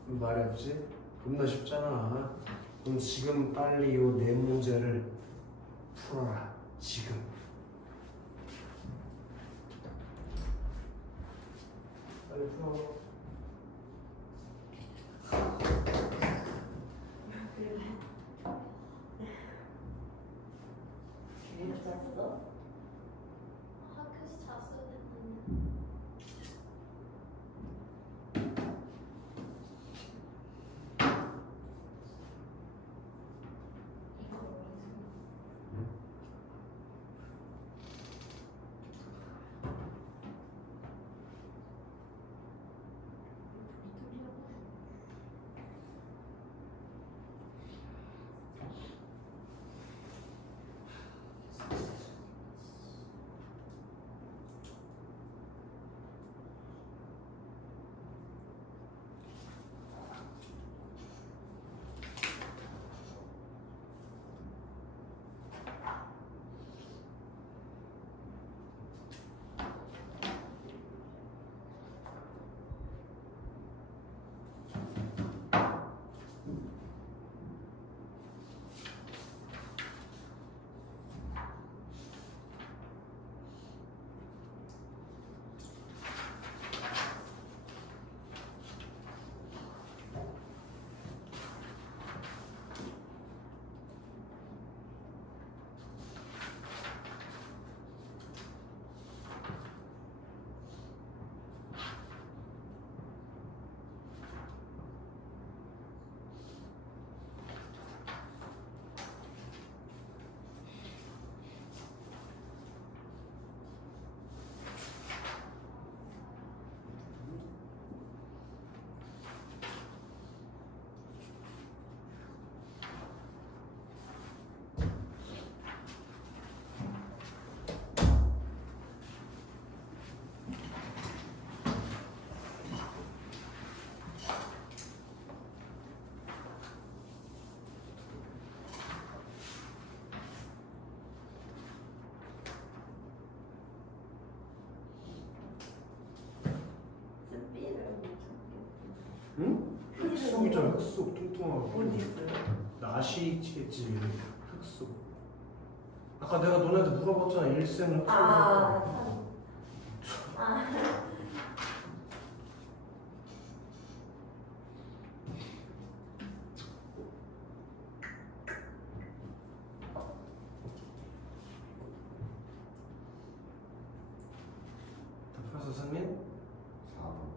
말해보지? 겁나 쉽잖아. 그럼 지금 빨리 이 네 문제를 풀어라. 지금. 빨리 풀어. 왜 잤어? 학교에서 잤어야 됐는데. 응? 흙속이잖아. 흙속 통통하고. 어디 있어요? 나시겠지. 흙속. 아까 내가 너네한테 물어봤잖아. 일생은 흙속. 아. 다 풀었어, 선민? 4번.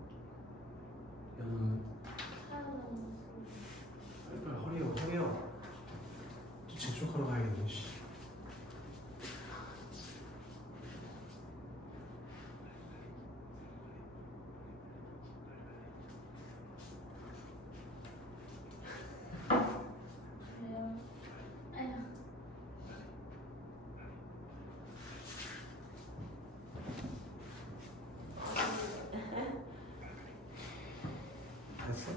연우는? 빨리 허리요. 또 재촉하러 가야겠네, 씨. 됐어?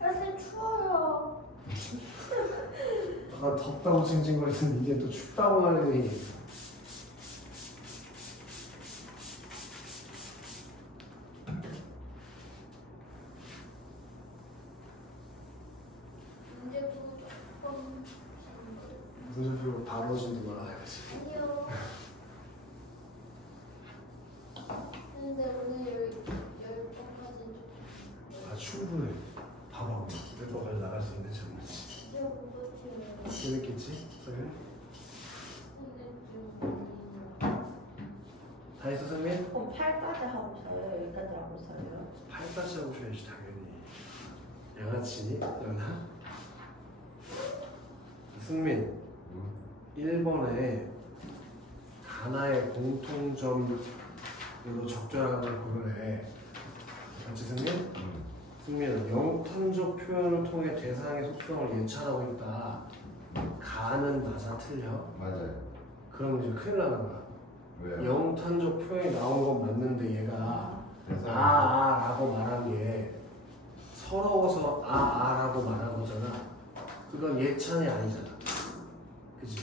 쌤 추워요. 아, 덥다고 징징거리더니 이게 또 춥다고 말하니. 문제 풀고 바로 좀 말아야지. 아니요. 근데 오늘 10번까지 아, 충분해. 봐봐. 내가 빨리 나갈 수 있는데 정말지. 진짜 공부팀이에요. 재밌겠지? 그래? 근데 좀 다 했어, 선생님? 그럼 8까지 하고 자요? 여기까지 하고 자요? 8까지 하고 줘야지, 당연히. 양아치니? 연하? 승민, 1번에 하나의 공통점으로 적절하게 고르래. 맞지, 승민? 승민은 영탄적 표현을 통해 대상의 속성을 예찬하고 있다. 가는 맞아, 틀려? 맞아요. 그러면 이제 큰일 나는 거야. 왜요? 영탄적 표현이 나온 건 맞는데 얘가 대상이 라고 말한 게 서러워서 라고 말한 거잖아. 그건 예찬이 아니잖아. 그치?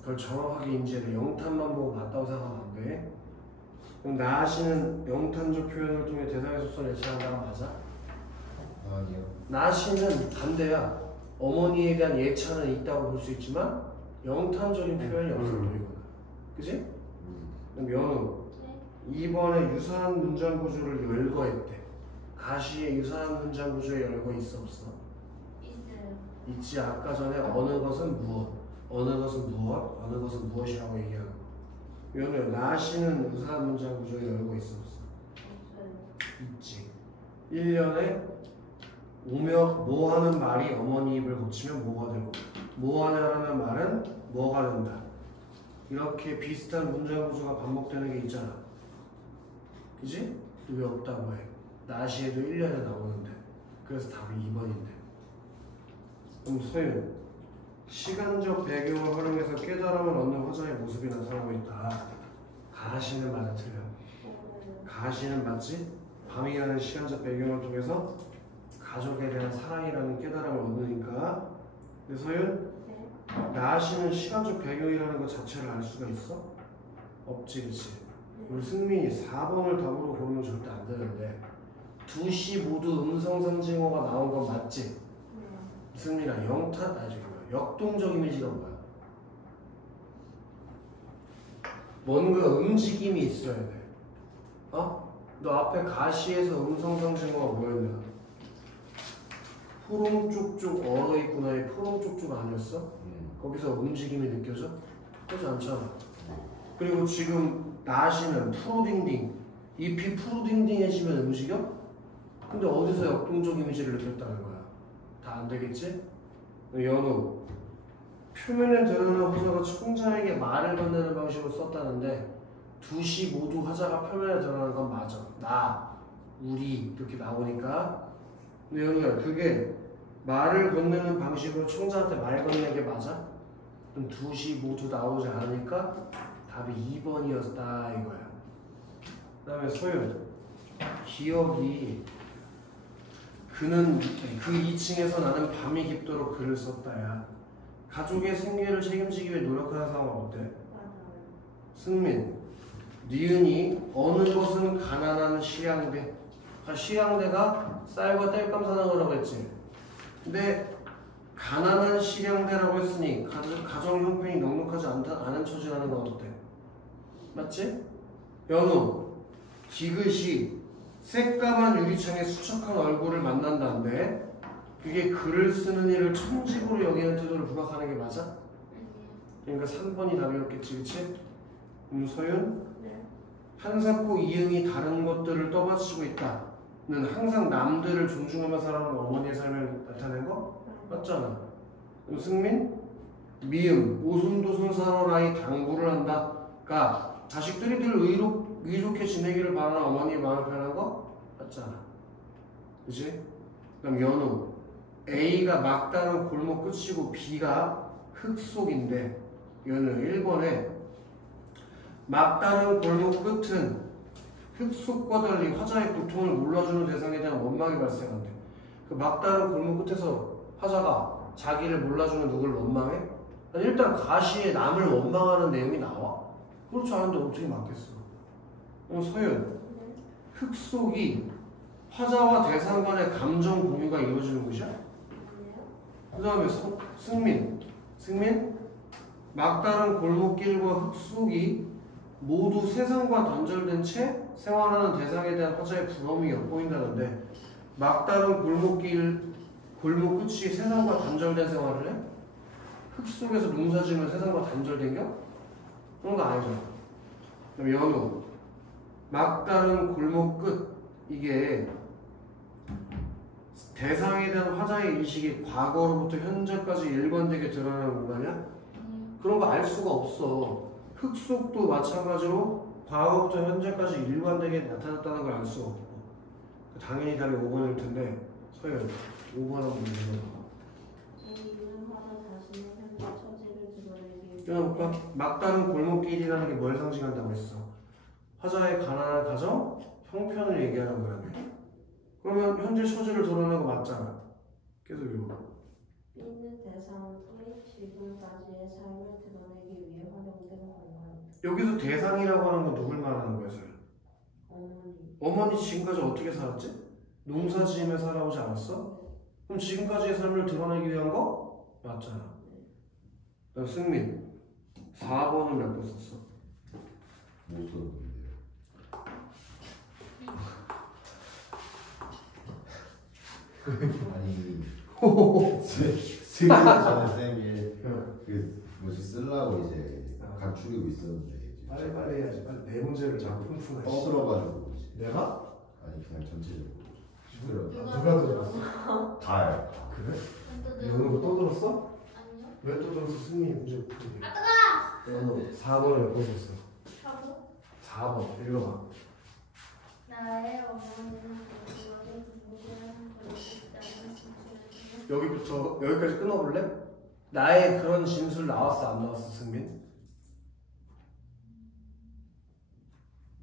그걸 정확하게 인지해야 영탄만 보고 맞다고 생각하면 안 돼. 그럼 나시는 영탄적 표현을 통해 대상의 속성을 예찬한다가 맞아? 아니요. 나시는 반대야. 어머니에 대한 예찬은 있다고 볼 수 있지만 영탄적인 표현이 없어 보이거든. 그치? 그럼 연우 2번에 유사한 문장 구조를 열거했대. 가시에 유사한 문장 구조에 열거 있어 없어? 있어요. 있지. 아까 전에 어느 것은 무엇, 어느 것은 무엇, 어느 것은 무엇이라고 얘기하고. 연우야, 나시는 유사한 문장 구조에 열거 있어 없어? 없어요. 있지. 1년에 오며 뭐 하는 말이 어머니 입을 거치면 뭐가 되고 뭐 하냐라는 말은 뭐가 된다. 이렇게 비슷한 문장 구조가 반복되는 게 있잖아. 그지? 왜 없다고 해? 나시에도 1년에 나오는데. 그래서 답이 2번인데. 그럼 소윤, 시간적 배경을 활용해서 깨달음을 얻는 화자의 모습이 나타나고 있다. 가시는 맞아, 틀려? 가시는 맞지? 밤이라는 시간적 배경을 통해서 가족에 대한 사랑이라는 깨달음을 얻으니까. 근데 소윤, 나시는 시간적 배경이라는 것 자체를 알 수가 있어? 없지, 그치? 우리 승민이 4번을 답으로 고르면 절대 안 되는데 2시 모두 음성 상징어가 나온 건 맞지? 승민아, 역동적 이미지가 뭐야? 뭔가 움직임이 있어야 돼. 어? 너 앞에 가시에서 음성 상징어가 뭐였냐? 푸른 쪽쪽 얼어있구나의 푸른 쪽쪽 아니었어? 거기서 움직임이 느껴져? 그렇지 않잖아. 그리고 지금 나시는 푸르딩딩, 잎이 푸르딩딩해지면 움직여? 근데 어디서 역동적 이미지를 느꼈다는 거야? 다 안 되겠지? 연우, 표면에 드러난 화자가 청자에게 말을 건네는 방식으로 썼다는데 2시 모두 화자가 표면에 드러난 건 맞아. 나, 우리 이렇게 나오니까. 근데 연우야, 그게 말을 건네는 방식으로 청자한테 말 건네는 게 맞아? 그럼 2시 모두 나오지 않으니까 답이 2번이었다 이거야. 그 다음에 소윤, 기억이 그는 그 2층에서 나는 밤이 깊도록 글을 썼다야. 가족의 생계를 책임지기 위해 노력하는 상황은 어때? 맞아요. 승민, 니은이 어느 것은 가난한 실향대. 실향대가 쌀과 땔감 사는 거라고 했지. 근데 가난한 실향대라고 했으니 가정 형편이 넉넉하지 않은 처지라는 건 어때? 맞지? 연우, 디귿이 새까만 유리창에 수척한 얼굴을 만난다는데 그게 글을 쓰는 일을 천직으로 여기는 태도를 부각하는 게 맞아? 그러니까 3번이 답이었겠지, 그치? 소윤, 네. 한사코 이응이 다른 것들을 떠받치고 있다는 항상 남들을 존중하며 살아가는 어머니의 삶을 나타낸 거? 맞잖아. 그럼 승민, 미음, 오순도순 살아라이 당부를 한다가 자식들이 늘 의롭게 지내기를 바라는 어머니의 마음을 표현한 거? 맞잖아. 그치? 그럼 연우, A가 막다른 골목 끝이고 B가 흙속인데 연우 1번에 막다른 골목 끝은 흙속과 달리 화자의 고통을 몰라주는 대상에 대한 원망이 발생한대. 그 막다른 골목 끝에서 화자가 자기를 몰라주는 누구를 원망해? 아니, 일단 가시에 남을 원망하는 내용이 나와? 그렇지 않은데 어떻게 맞겠어? 서윤, 흙 속이 화자와 대상 간의 감정 공유가 이루어지는 곳이야? 그 다음에 승민, 막다른 골목길과 흙 속이 모두 세상과 단절된 채 생활하는 대상에 대한 화자의 부러움이 엿보인다는데 막다른 골목 끝이 세상과 단절된 생활을 해? 흙 속에서 농사 지으면 세상과 단절된겨? 그런 거 아니잖아. 그럼 연우, 막다른 골목 끝, 이게 대상에 대한 화자의 인식이 과거로부터 현재까지 일관되게 드러나는 공간이야? 그런 거 알 수가 없어. 흙 속도 마찬가지로 과거부터 현재까지 일관되게 나타났다는 걸 알 수가 없고. 당연히 답이 5번일 텐데 서현 5번 한번 읽어봐. 이유는 화자 자신의 현재 처지를 드러내기 끊어볼까? 막다른 골목길이라는 게 뭘 상징한다고 했어? 화자의 가난한 가정, 형편을 얘기하는 거야. 그러면 현재 처지를 드러내는 거 맞잖아. 계속 읽어. 있는 대상이 지금까지의 삶을 드러내기 위해 활용된 공간. 여기서 대상이라고 하는 건 누굴 말하는 거야, 서현? 어머니 지금까지 어떻게 살았지? 농사 지으며 살아오지 않았어? 그럼 지금까지의 삶을 드러내기 위한 거? 맞잖아. 승민 4번은 몇 번 썼어? 못 썼는데요. 아니 승인 전에 쌤이 그 뭐지 쓰려고 이제 감추고 있었는데 이제 빨리 해야지. 빨리 내 문제를 자꾸 푼푼해. 떠들어가지고 내가? 아니 그냥 전체적으로 시끄러워. 누가 들었어? 다요. 그래? 또 연우 또 들었어? 아니요. 왜 또 들었어? 승민이 문제 풀게. 아 뜨거! 연우 4번을 몇 번 썼어? 하고 4번 읽어봐. 나의 어머니는 모두와도 누구랑 그렇지 않은 진실을 여기부터 여기까지 끊어볼래? 나의 그런 진술 나왔어 안 나왔어 승민?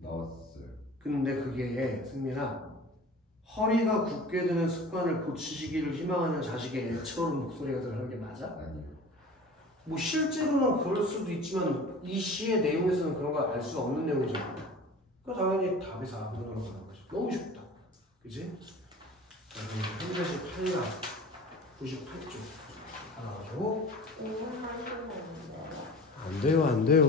나왔어요. 근데 그게 승민아 허리가 굳게 드는 습관을 고치시기를 희망하는 자식의 애처로운 목소리가 들어가는 게 맞아? 아니요. 뭐 실제로는 그럴 수도 있지만 이 시의 내용에서는 그런 거 알 수 없는 내용이잖아. 그러니까 당연히 답이 4번으로 가는 거지. 너무 쉽다. 그지? 자 그럼 현재식 8강 98쪽 하나 가지고 5분 하시면 되는데 안 돼요 안 돼요.